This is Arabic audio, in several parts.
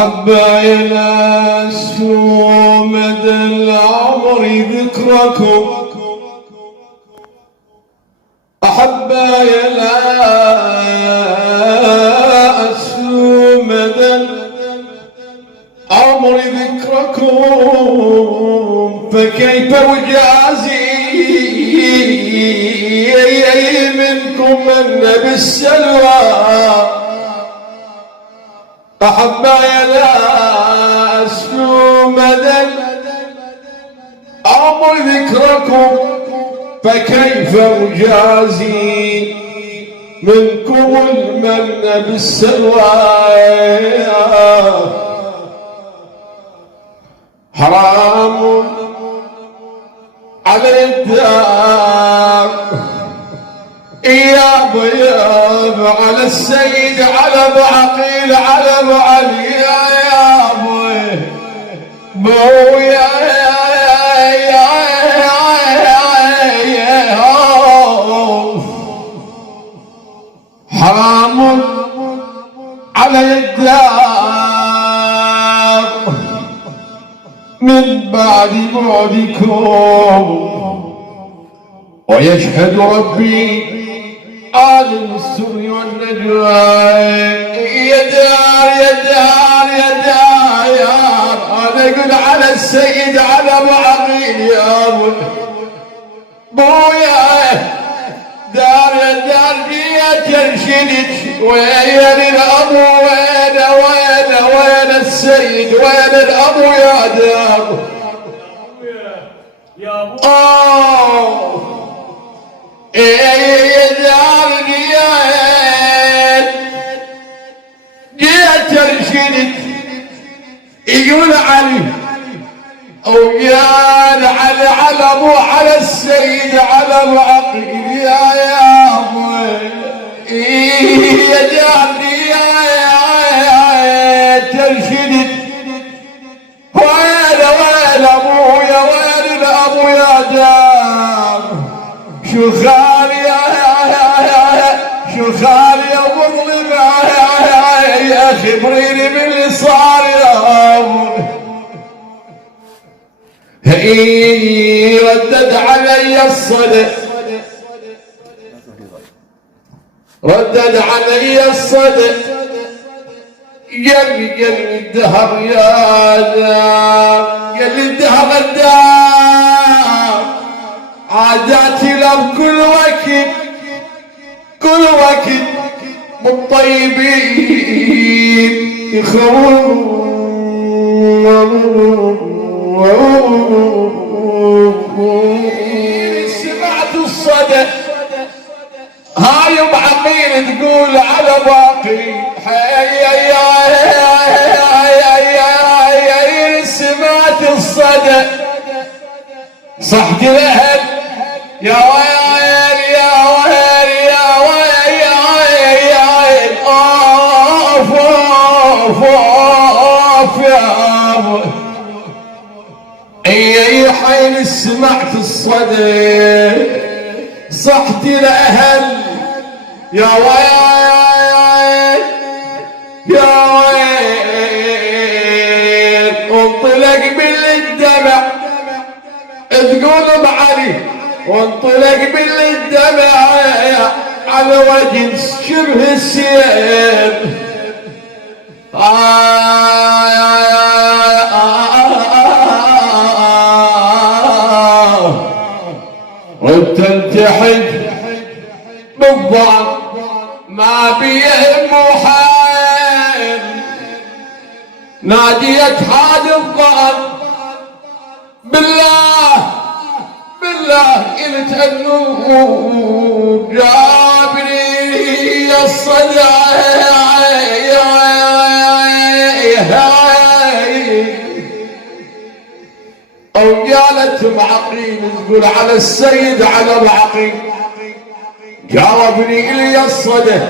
أحبائي ناس مدى العمر ذكركم، أحبائي ناس مدى العمر ذكركم، فكيف أجازي منكم من بالسلوى. أحبائي لا أسلو مدى عمر ذكركم، فكيف أجازي منكم المن بالسلوى. حرام على الدار يا ابو على السيد على ابو عقيل على ابو علي يا ابو يا حرام على الدار من بعد بعدكم، ويشهد ربي عالم السر والنجوى. يا دار يا دار يا دار، انا اقول على السيد على ابو عقيل يا ابو بويا دار يا دار بيا ترشدك. وين الابو وين السيد وين الابو يا دار يا ابو يا دار جيت ارشدك. يقول علي او يا علي على ابو على السيد على ابو عقيل يا ابو يا دار ترشدك. وين ابويا وين الابو يا دار. شو خالي شو خالي مظلم يا خبريني باللي صار يا ابو. هي ردد علي الصدى ردد علي الصدى قال لي الدهر يا دار قال لي الدهر الدار عاداتي له كل وقت بالطيبين سمعت الصدى هاي ام عقيل تقول على باقي سمعت الصدى صحت الاهل يا ويل يا ويل يا ويل يا ويل اوف اوف اوف يا ابو. اي حين سمعت الصدى صحت الاهل يا ويل يا ويل. انطلق بالدمع تقول بعلي وانطلق بالدمع على وجه شبه السيف. وتلتحج بالضعف ما بيهم حال ناديت حاد الضعف بالله قلت النور جابني الصدى او قالت معقيل تقول على السيد على معقيل جاوبني الي الصدى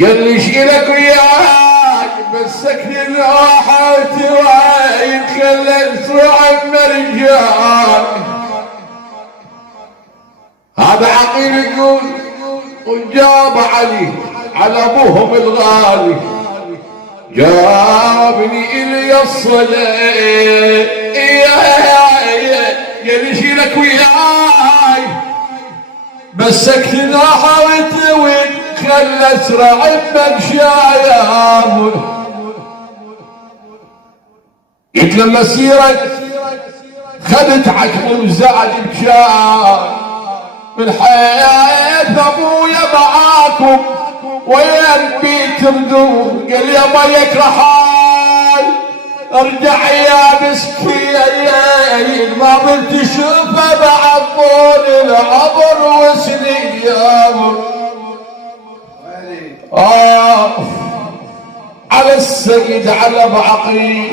قال لي شيلك وياك مسكني الراحه وتواين خليت روحي مرجان. هذا عقيل يقول وجاب علي على ابوهم الغالي جابني إلي الصلاة يا نشيلك وياي مسكتنا حاولت وين خلى اسرع بمشايا قلت لما سيرك خدت عقل وزعل بشاي من حيث ابويا معاكم وين بيت ردود قال يا ما يكرهان ارجع يا مسكين ما بنت شوفه بعد طول العمر وسنين يا على السيد على بعقيل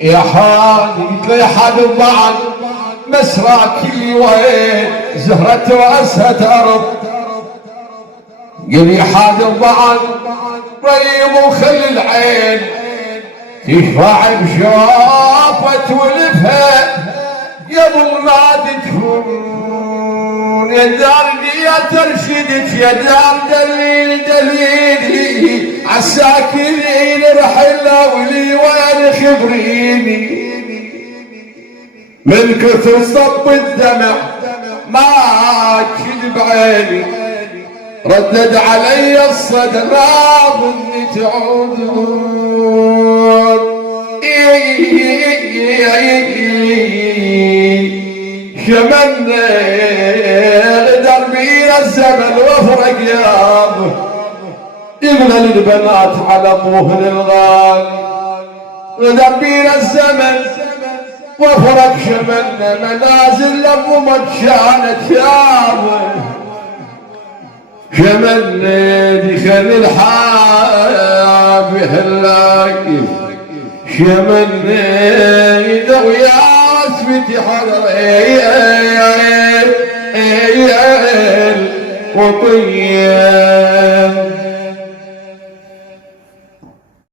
يا حادي قلت له يا حادي بعد مسرى كل وين زهرة رأسها أرض قل يا حادي بعد ريم وخلي العين تشفع بشافة ولفها قبل ما تدفن يا دار يا ترشدك يا دار دليلي عالساكنين رحلة ولي وين خبريني من كثر صب الدمع ما كذب عيني ردد علي الصدى ما ظني تعودون شمنا دربي الزمن وفرق يابه يبنى للبنات على ابوهن الغالي دربي الزمن وفرق شمنا منازل لابو مجانت يابه شمنا دخل الحاب هلاقي شمنا يدوي فتح وطيب